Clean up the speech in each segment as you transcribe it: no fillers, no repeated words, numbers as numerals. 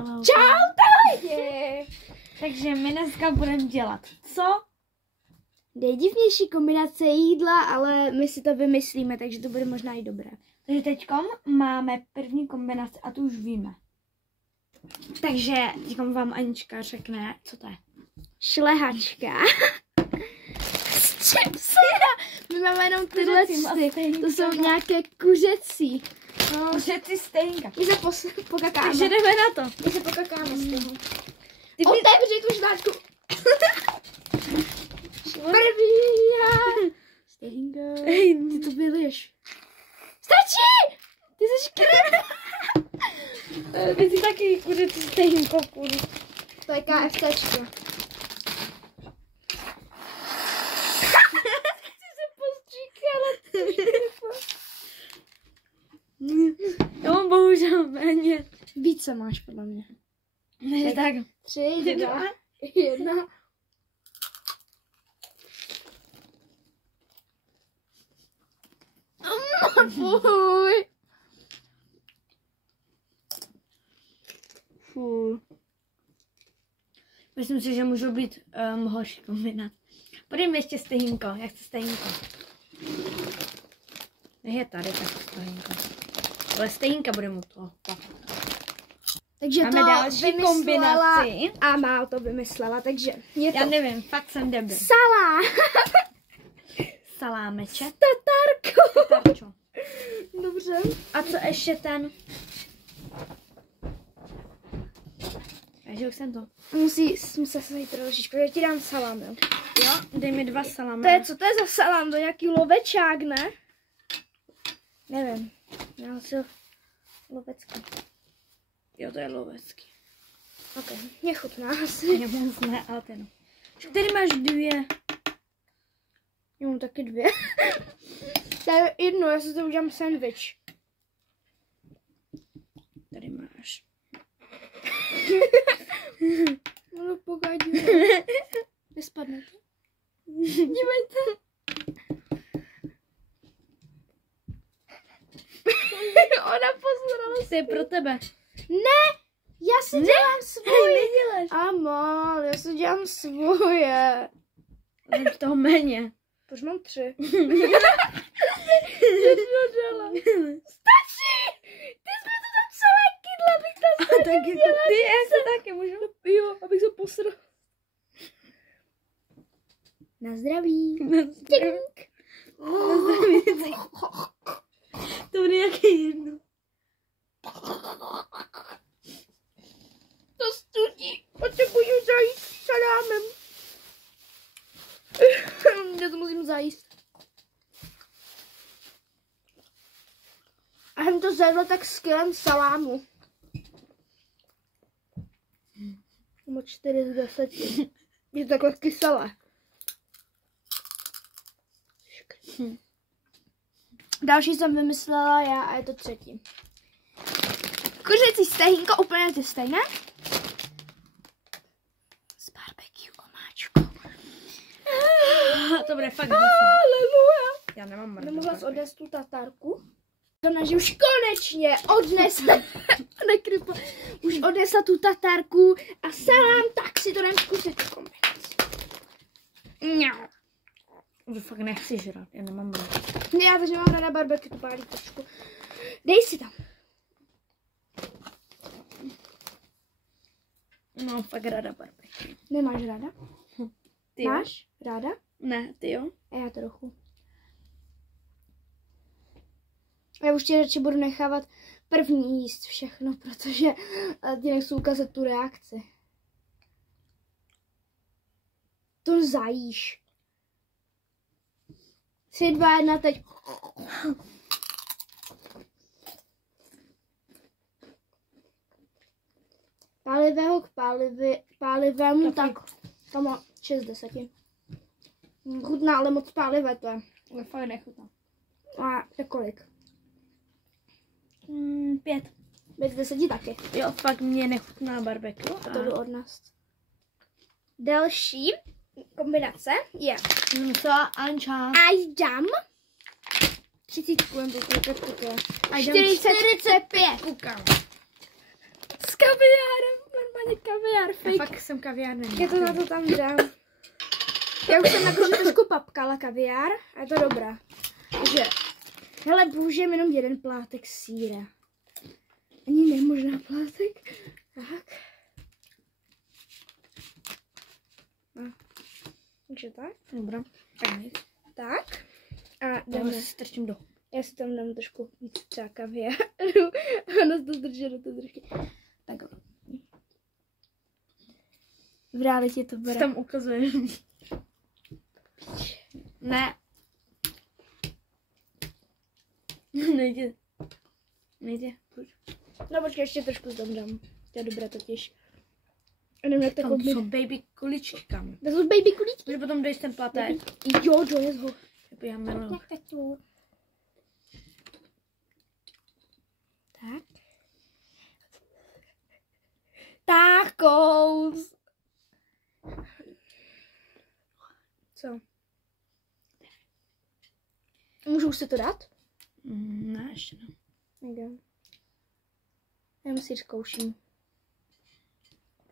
Hello. Čau, lidi! Takže my dneska budeme dělat co? Nejdivnější kombinace jídla, ale my si to vymyslíme, takže to bude možná i dobré. Takže teďkom máme první kombinaci a tu už víme. Takže teďkom vám Anička řekne, co to je. Šlehačka. S čím se dá? My máme jenom tyhle to jsou nějaké kuřecí. No, kuřecí stejnka. My se pokakáme. Takže jdeme na to. My se pokakáme z toho. Otevři tu šláčku. První já. Stejnko. Ty to vyliješ. Stačí! Ty jsi krev. Ty jsi taky kuřecí stejnko, kurz. To je KFCčko. Já mám bohužel méně. Více máš podle mě. Ne, tak. 3, 2, 1. Fuj. Fuj. Myslím si, že můžou být horší kombinace. Podejme ještě stejnko. Jak chce stejnko? Je tady tak stejnko. Ale stejnka bude mu to. Takže máme to další kombinaci. A má to vymyslela, takže je to. Já nevím, fakt jsem debil. Salám. Salámeče. Tatarko. Tatarčo. Dobře. A co ještě ten? Takže už jsem to. Musí se sejít trošičku, já ti dám salám, jo. Jo, dej mi 2 salámy. To je, co to je za salám? To je nějaký lovečák, ne? Nevím. Já si lovecký. Jo, to je lovecký. Ok, mě chutná asi. Já moc ne, ale ten. Tady máš 2. Já mám taky 2. To je jedno, já si to udělám sandwich. Tady máš. No pogadí. Nespadne to. Dívejte. Ona pozorala. To je pro tebe. Ne, já si dělám svoje. Amal, já si dělám svoje. Ale toho méně. Proč mám 3? Stačí! Ty jsi mi to tam celé kydla, abych to Taky ty, já se taky můžu. Jo, abych se posral. Na zdraví. Na zdraví. To bude nějaký jedno. To studí. Potřebuji zajít salámem. Já to musím zajíst. A jsem to zjedla tak skvělém salámu. Mám 4 z 10. Je to takhle kyselé. Další jsem vymyslela já a je to 3. Kuřecí stehínko, úplně ty stejné. S barbecue omáčkou. To bude fakt Aleluja. Já nemám mrdu. Nemohla jsi odnést tu tatarku? To že už konečně odnesla. Nekrypo. Už odnesla tu tatarku a salám, tak si to dám zkusit tu kombinaci. Už fakt nechci žrat, já nemám mrdu. Ne, já teď nemám ráda barbecue, tu pálí trošku. Dej si tam. No, fakt ráda barbecue. Nemáš ráda? Ty jo? Máš ráda? Ne, ty jo? A já trochu. Já už ti radši budu nechávat první jíst všechno, protože ti nechci ukázat tu reakci. To zajíš. 3, 2, 1, teď. Pálivého k pálivému, tak to má 6 z 10. Chutná, ale moc pálivé to je. Ale fakt nechutná. A to kolik? 5. 5 z 10 taky. Jo, fakt mě nechutná barbecue. A to jdu odnést. Další kombinace je Co, Anča? Ajdam 30, nebo kolik to je? 45. Koukám. S kaviárem. Kaviár, Já fake. fakt jsem kaviár neměla. Já to na to tam dám. Já už jsem jakože trošku papkala kaviár a je to dobrá. Takže, hele, použijem jenom jeden plátek sýra. Ani ne, možná plátek. Tak. No. Takže tak. Dobrá. Tak nic. Tak. A Já dáme. si strčím do. Já si tam dám trošku víc třeba kaviáru. Ona se to zdrží do té držky. Tak. V realitě to bude. Tam ukazuje. Ne. Nejde. Nejde. No počkej, ještě trošku tam dám. To je dobré totiž. A nevím, jak Tam takový. jsou baby kuličky, kam. To jsou baby kulíčky. Takže potom dejš ten platek. Jo, dones ho. Já miluju. Tak. Tacos. Co? Můžu si to dát? Ne, ještě ne. Nejde. Já si zkouším.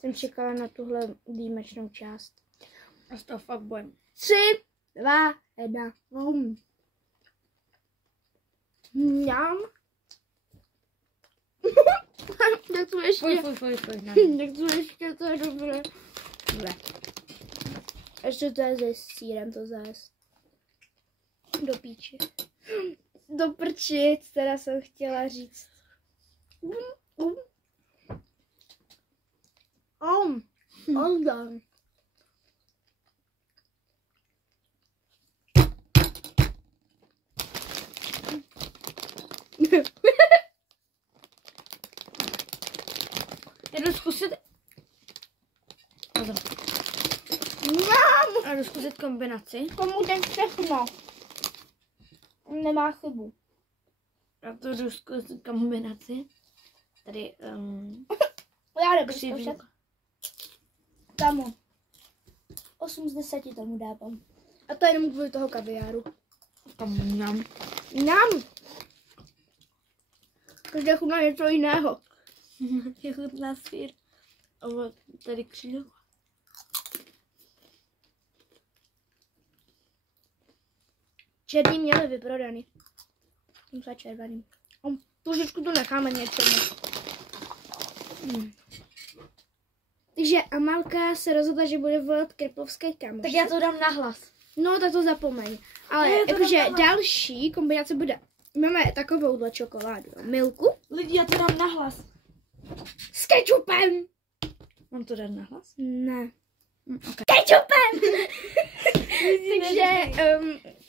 Jsem čekala na tuhle výjimečnou část. A z toho fakt bojím. 3, 2, 1. Mňam. Tak to ještě. Fuj. Ne. Tak to ještě, to je dobré. Dobré. Ještě to je se sírem to zás. Do píči. Do prčic, teda jsem chtěla říct. Jdu zkusit. Mňam. A jdu zkusit kombinaci. Komu jde všechno? Nemá chybu. Já to jdu zkusit kombinaci. Tady Já nebudu křivý. zkoušet. Tamu. 8 z 10 tomu dávám. A to jenom kvůli toho kaviáru. Tam nám. Mňam. Každá chutná něco jiného. Je chutná sýr. A tady křídlo. Černý měli vyprodaný. Za červeným. Trošičku to necháme něčemu. Takže Amalka se rozhodla, že bude volat krplovské kamoše. Tak já to dám nahlas. No, tak to zapomeň. Ale Ne, to jakože dám nahlas. další kombinace bude. Máme takovouhle čokoládu. Milku Lidi, já to dám nahlas. s kečupem. Mám to dát nahlas? Ne. Okay. Kečupem! Takže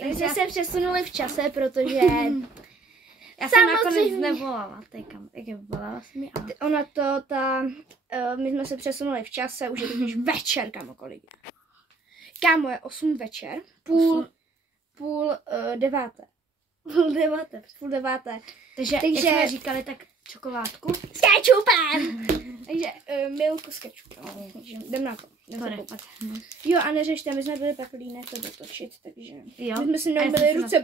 my jsme se přesunuli v čase, protože Já jsem nakonec Samozřejmě. nevolala. Jak volala jsem mi, ale... my jsme se přesunuli v čase, už je to už večer, kámo, kolik je. Kámo, je 8 večer, půl deváté. Půl deváté. Takže jak jsme říkali, tak čokoládku. S kečupem! Takže milku s kečupem. Takže jdem na to. Jo, a neřešte, my jsme byli pak líné to dotočit, takže Jo. my jsme si neumili ruce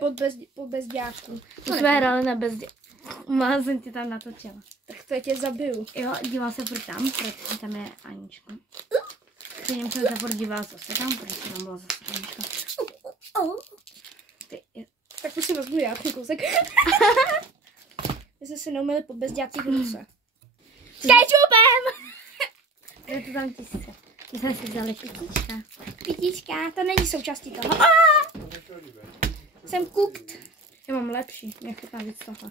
po bezďáku. To jsme hráli na bezdě. Má jsem ti tam natočila. Tak to tě zabiju. Jo, díval se furt tam, protože tam je Anička. Předtím jsem se furt dívala zase tam, protože tam byla zase Anička. Tak to si vezmu já ten kousek. My jsme si neumili po bezděcích ruce. S kečupem! Je to tam tisíce. My jsme si vzali pitíčka. Pitíčka, to není součástí toho. Jsem cooked. Já mám lepší, mě chutná víc tohle.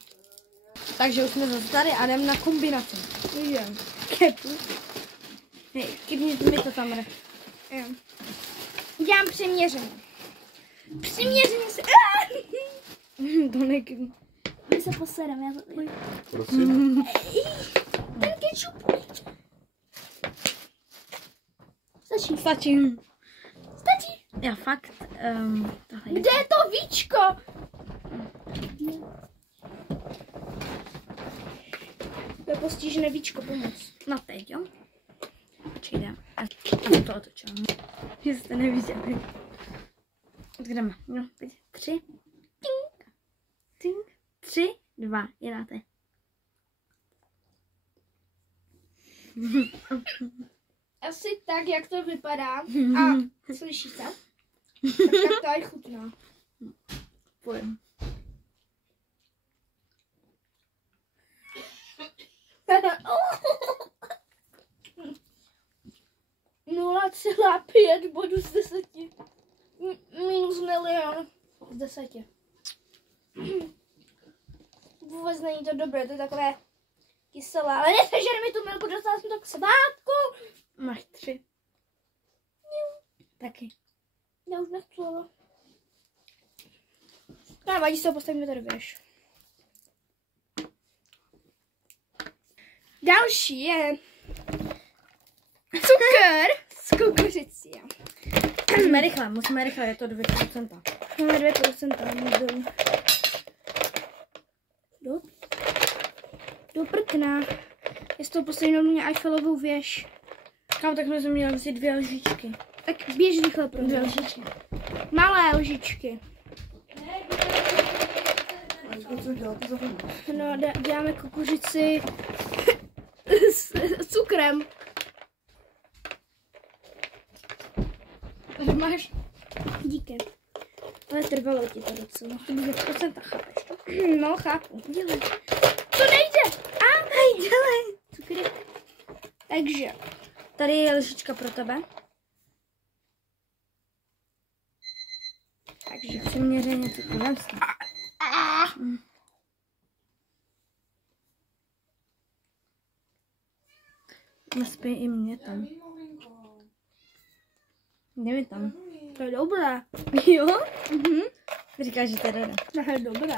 Takže už jsme zase tady a jdem na kombinaci. Jdem. Kepu. Hej, kybni mi to tam. Udělám přiměřeně. Přiměřeně se... To nekybni. My se poserem, já to... Prosím. Ten kečup. Stačí. Stačí. Stačí. Já fakt, tohle Kde je to víčko? To je postižené víčko, pomoc. No teď, jo? Počkej, jdem. A to otočím. Že jste neviděli. Tak jdeme. No, teď 3. Tink. Tink. 3, 2, 1, ty. Asi tak, jak to vypadá. A slyšíš se? Tak to je chutná. Pojď. (0,5 bodů z 10. Minus milion z 10. Vůbec není to dobré, to je takové kyselé. Ale nesežer mi tu milku, dostala jsem to k svátku. Máš 3. Taky. Já už nechci. Nevadí, se ho postavíme tady věž. Další je cukr z kukuřicí. Musíme rychle, je to 2%. Máme 2%. Do prkna. Je z toho postavím na mě Eiffelovou věž. Kam, tak jsme si měli vzít 2 lžičky. Tak běž rychle pro 2 mě. lžičky. Malé lžičky. No, děláme kukuřici s cukrem. Tady máš. Díky. Ale trvalo ti to docela. To bude 2%, chápeš to? No, chápu. Dělej. To nejde. Dělej. Cukry. Takže. Tady je lžička pro tebe. Takže. Přiměřeně cukru. Vem si. Naspěj i mě tam. Dej mi tam. To je dobré. Jo? Mhm. Říkáš, že to je dobré. To je dobré.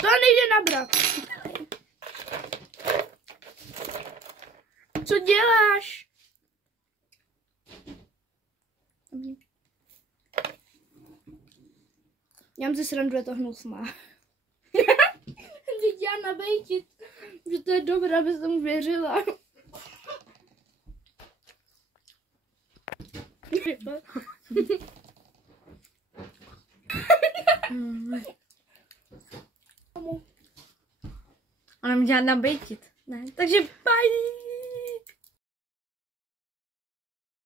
To nejde nabrat. Co děláš? Já mám si srandu, je to hnusná. Teď já nabejtit, že to je dobré, aby jsem mu věřila. Ona mi dělá nabejtit. Ne, takže bye.